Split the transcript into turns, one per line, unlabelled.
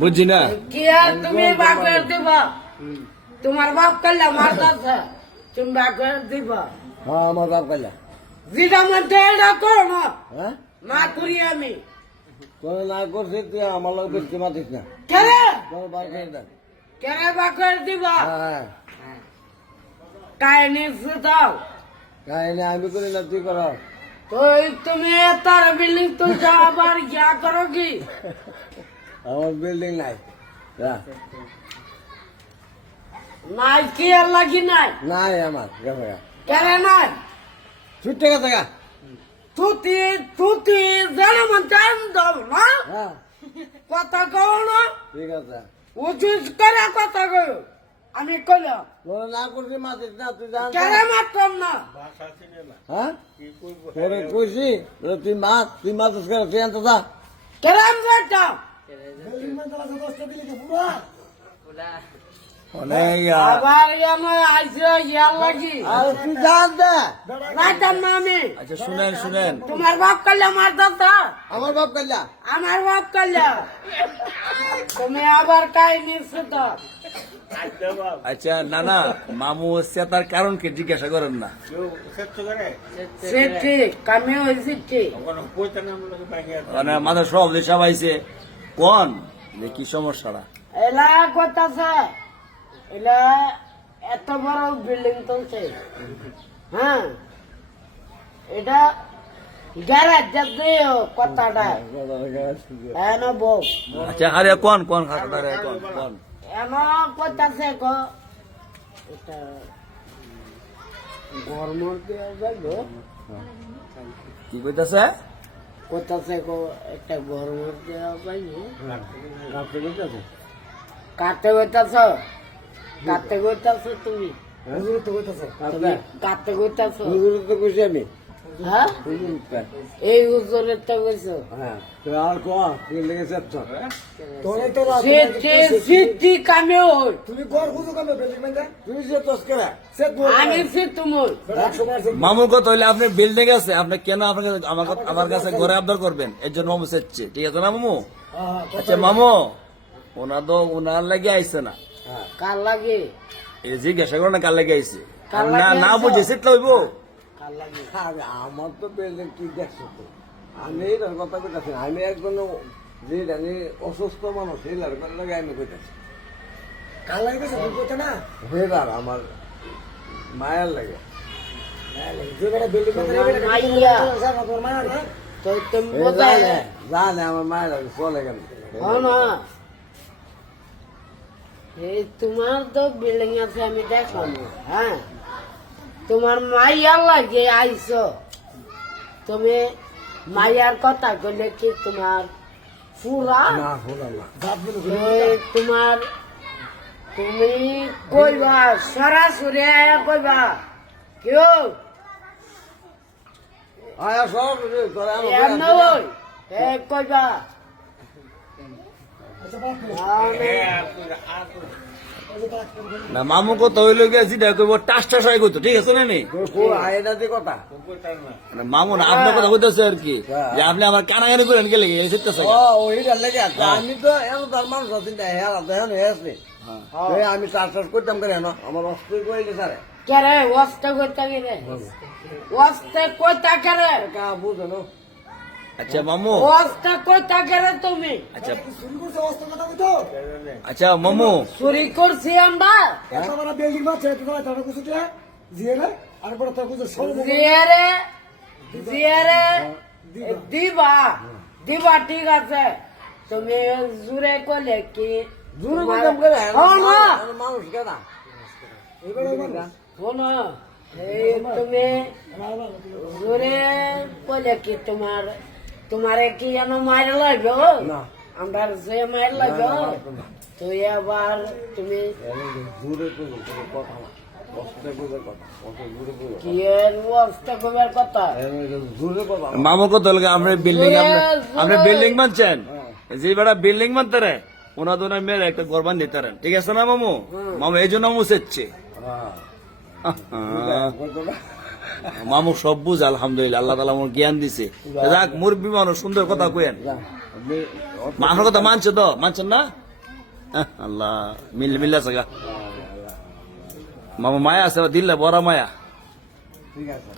বুঝছি না?
তুমি বাকর দিবা? তোমার বাপ কাল্লা মারতাছে তুমি বাকর দিবা।
হ্যাঁ আমার বাপ কাল্লা
যেটা মধ্যে এটা করো না
হ্যাঁ?
না করি আমি।
তোর না করছিস তুই আমার লোক বেশি মাতিস না।
কেরে?
তোর বার করে দেন
কেরে বাকর দিবা?
হ্যাঁ।
কাহিনী
কাহিনী আমি করি না তুই কর।
তো তুমি তার বিল্ডিং তুলছো আবার ইয়া করো কি?
আমার বিল্ডিং নাই।
নাই কি আর লাগি নাই?
নাই আমার গেছে।
নাই?
ছুটে গেছে গা
তুতি তুতি জানো মন টাইম দাও না?
হ্যাঁ।
কথা কও না।
ঠিক আছে।
উচিত করে কথা কও আমি কইলাম
তোর না করছিস মাতিস না তুই জান
কেরে মাত্রাম না।
হ্যাঁ? তোরে কইছি যে তুই মাছ তুই মাতিস কেন তুই আনতে যা।
কেরে আমি যাইতাম
আচ্ছা শুনেন শুনেন।
তোমার বাপ কাল্লা মারতাম তা
আমার বাপ কাল্লা?
আমার বাপ কাল্লা। তুমি আবার
আচ্ছা না না মামু হচ্ছে তার কারণ কি জিজ্ঞাসা করেন না। মানে মাথার সব দেশা পাইছে। কোন? কি সমস্যাটা?
এলা কথাছে এলা এত বড় বিল্ডিং তুলছে। হ্যাঁ? এটা গ্যারেজ যাতে কথাটা। এন বক
আচ্ছা আরে কোন কোন খাতারে কোন কোন?
এন ক এটা গরমর দেওয়া যাইব
কি কইতাছে?
কথাছে ক একটা গরমর দেওয়া যাইব
বুঝতে
কাতে গইতাছ কাতে গইতাছ তুমি?
হুজুর তো আমি।
হ্যাঁ? এই হুজুরের তো কইছো
হ্যাঁ। তুই আর কো তুই লেগে যাচ্ছ?
সিদ্ধি সিদ্ধি কামে হই
তুমি গর বুঝো কেন বিল্ডিং মানে তুই যে তস্করা সে
আমি সিদ্ধ মই
মামু কত হইলে আপনি বিল্ডিং আছে আপনি কেন আপনাকে আমার কাছে- আমার কাছে ঘরে আবদার করবেন? এর জন্য মামু চাচ্ছে। ঠিক আছে না মামু? আচ্ছা মামু ওনা তো ওনার লাগে আইছে না।
কার লাগে?
এই জিজ্ঞাসা করো না কার লাগে আইছে? না না? বুঝে সিটটা হইব
কার লাগে?
আরে আমার তো বিল্ডিং তুই দেখছ তো? আমি এই কথা কইতাছি। আমি একজন যে জানি অসুস্থ মানুষ এই লাগে লাগে আমি কইতাছি।
কার লাগে তুমি কইতে না?
হেরার আমার মায়ের লাগে।
মাইয়া তো তুমি
এই জানে জানে আমার মায়ের লাগে চলে গেল।
হ্যাঁ না এই তোমার তো বিল্ডিং আছে আমি দেখো হ্যাঁ? তোমার মাইয়ার লাগে আইছো। তুমি মাইয়ার কথা কইলে কি তোমার তোমার তুমি কইবা সরাসরি আয়া কইবা। কেউ?
আয়া সব
কইবা।
না মামু কত হইলে গিয়ে যেটা টাস টাস হয়ে কইতো ঠিক আছে না নি
কো কথা।
মামু না আপনার কথা কইতাছে আর কি যে আপনি আমার কানা কানাগানি করেন গেলে এই
ওইটার লেগে আছে। আমি তো এত তার মানুষ আছি না হেরা দেখেন হেসে আমি চাষ টাস করতাম করে না আমার অস্ত্র কইলে স্যার?
কেরে ওয়াস্তে কইতা কেরে ওয়াস্তে কইতা কেরে
কা বুঝো না।
আচ্ছা মামু।
ওয়াস্তে কইতা কেরে তুমি?
আচ্ছা। চুরি করছে অবস্থা কথা বুঝো আচ্ছা মামু।
চুরি করছি আমরা? জিয়ারে জিয়ারে দিবা। দিবা। ঠিক আছে। তুমি জুড়ে কইলে কি?
জুরে করতাম করে
হ্যাঁ না।
মানুষ কেনা
শোনো এই তুমি জোরে কইলে কি তোমার তোমারে কি যেন মায়ের লাগবে
না।
আমরা যে মায়ের লাগবে তুই আবার তুমি
কথা
মামু কত হলে আপনি বিল্ডিং আপনি বিল্ডিং বানছেন? যে বেড়া বিল্ডিং বানতে রে ওনা তো না মেরে একটা গরবান দিতে ঠিক আছে না মামু? মামু এই জন্য মামু সেচ্ছে
হ্যাঁ।
মামু সব বুঝ আলহামদুলিল্লাহ আল্লাহ তালা আমার জ্ঞান দিছে। যাক মুরব্বী মানুষ সুন্দর কথা কয়েন
মে-
কথা মানছে তো? মানছেন না? আহ, আল্লাহ মিল মিল আছে গা। মামা মায়া আছে দিল্লা বড় মায়া।
ঠিক আছে।